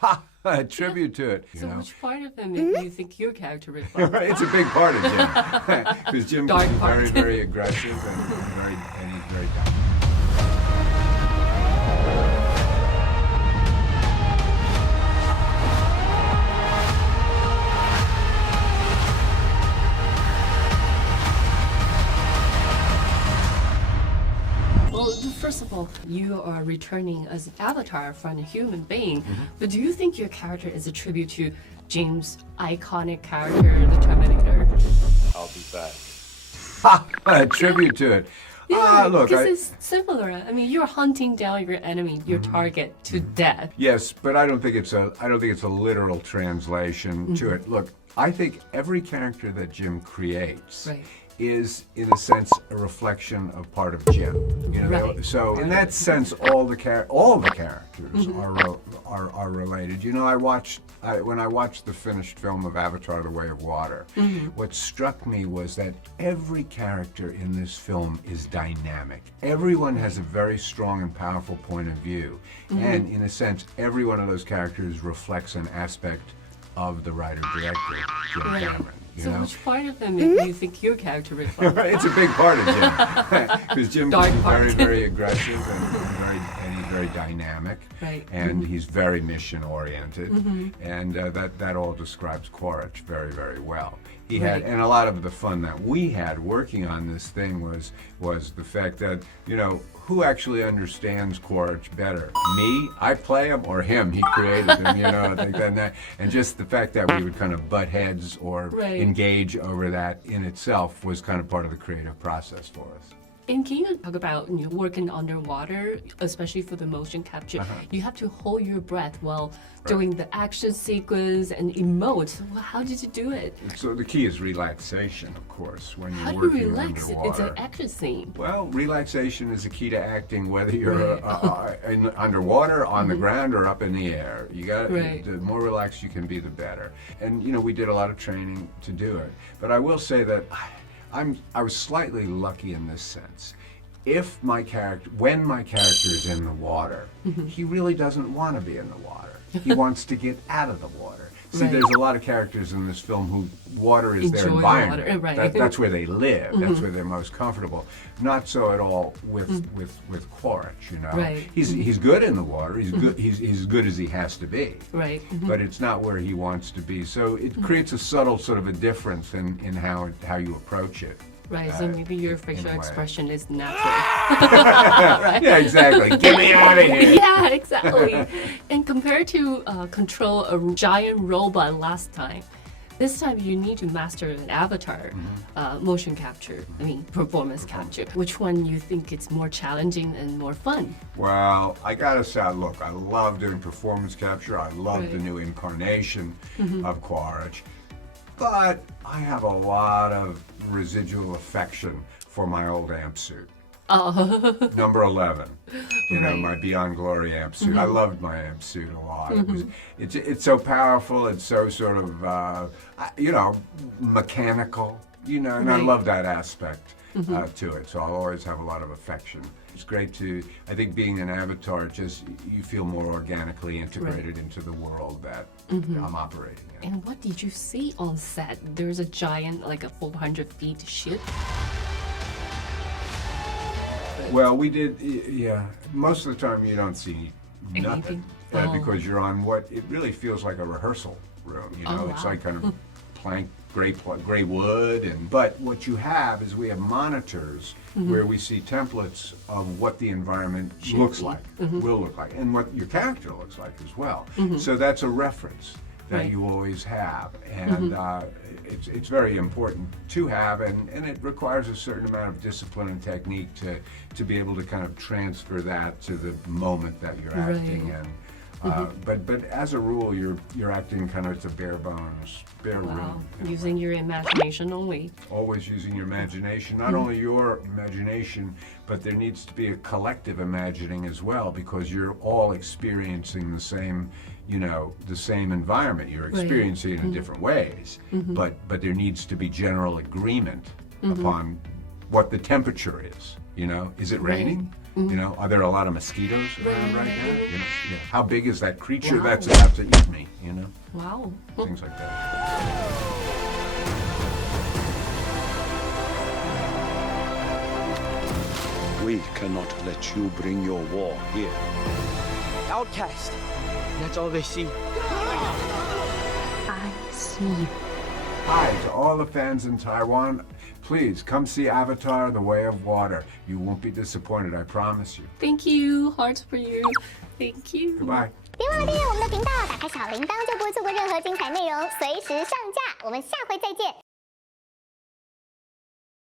Ha! A tribute to it. So which part of him do you think your character reflects? It's a big part of Jim. Because Jim is very, very aggressive and he's very dominant. First of all, you are returning as an avatar from a human being, but do you think your character is a tribute to Jim's iconic character, the Terminator? I'll be back. Ha! A tribute to it. Yeah, look, because it's similar. I mean, you're hunting down your enemy, your target, to death. Yes, but I don't think it's a literal translation to it. Look, I think every character that Jim creates is, in a sense, a reflection of part of Jim. You know, so in that sense, all the characters are related. You know, when I watched the finished film of Avatar: The Way of Water, what struck me was that every character in this film is dynamic. Everyone has a very strong and powerful point of view, and in a sense, every one of those characters reflects an aspect of the writer-director, Jim Cameron. So which part of him do you think your character reflects? It's a big part of Jim. Because Jim is very, very aggressive and he's very dynamic. And he's very mission-oriented. And that all describes Quaritch very, very well. He had, and a lot of the fun that we had working on this thing was the fact that, you know, who actually understands Quaritch better? Me, I play him, or him? He created him, you know, I think that. And just the fact that we would kind of butt heads or engage over that in itself was kind of part of the creative process for us. And can you talk about working underwater, especially for the motion capture? You have to hold your breath while doing the action sequence and emote. Well, how did you do it? So the key is relaxation, of course, when you're how do working you relax? underwater. It's an action scene. Well, relaxation is the key to acting, whether you're underwater, on the ground, or up in the air. You got the more relaxed you can be, the better. And you know, we did a lot of training to do it. But I will say that I was slightly lucky in this sense. When my character is in the water, he really doesn't want to be in the water. He wants to get out of the water. See, there's a lot of characters in this film who water is their environment. That's where they live. That's where they're most comfortable. Not so at all with Quaritch, you know. He's good in the water. He's good. He's as good as he has to be. But it's not where he wants to be. So it creates a subtle sort of a difference in how you approach it. So maybe your facial expression is natural. Yeah, exactly. Get me out of here. Yeah, exactly. And compared to control a giant robot last time, this time you need to master an avatar motion capture, performance capture. Which one you think it's more challenging and more fun? Well, I gotta say, look, I love doing performance capture. I love the new incarnation of Quaritch. But I have a lot of residual affection for my old amp suit. Number 11. You know, my Beyond Glory amp suit. I loved my amp suit a lot. It's so powerful. It's so sort of, you know, mechanical. You know, and I love that aspect to it. So I'll always have a lot of affection. It's great to, I think being an avatar, you feel more organically integrated into the world that I'm operating in. And what did you see on set? There's a giant, like a 400 feet ship. Well, we did, most of the time you don't see nothing. Because you're on what, it really feels like a rehearsal room, you know, it's like kind of plank, gray wood, but what you have is we have monitors where we see templates of what the environment looks like, will look like, and what your character looks like as well. So that's a reference that you always have, and it's very important to have, and it requires a certain amount of discipline and technique to be able to kind of transfer that to the moment that you're acting in. But as a rule, you're acting kind of, it's a bare bones, bare room. Using your imagination only. Always using your imagination. Not only your imagination, but there needs to be a collective imagining as well, because you're all experiencing the same, you know, the same environment. You're experiencing it in different ways, but there needs to be general agreement upon what the temperature is. You know, is it raining? You know, are there a lot of mosquitoes around right now? You know, yeah. How big is that creature Wow. that's about to eat me? You know, Wow. things like that. We cannot let you bring your war here. Outcast. That's all they see. I see. Hi to all the fans in Taiwan. Please come see Avatar: The Way of Water. You won't be disappointed, I promise you. Thank you. Hearts for you. Thank you. Goodbye. 别忘了订阅我们的频道，打开小铃铛就不会错过任何精彩内容，随时上架。我们下回再见。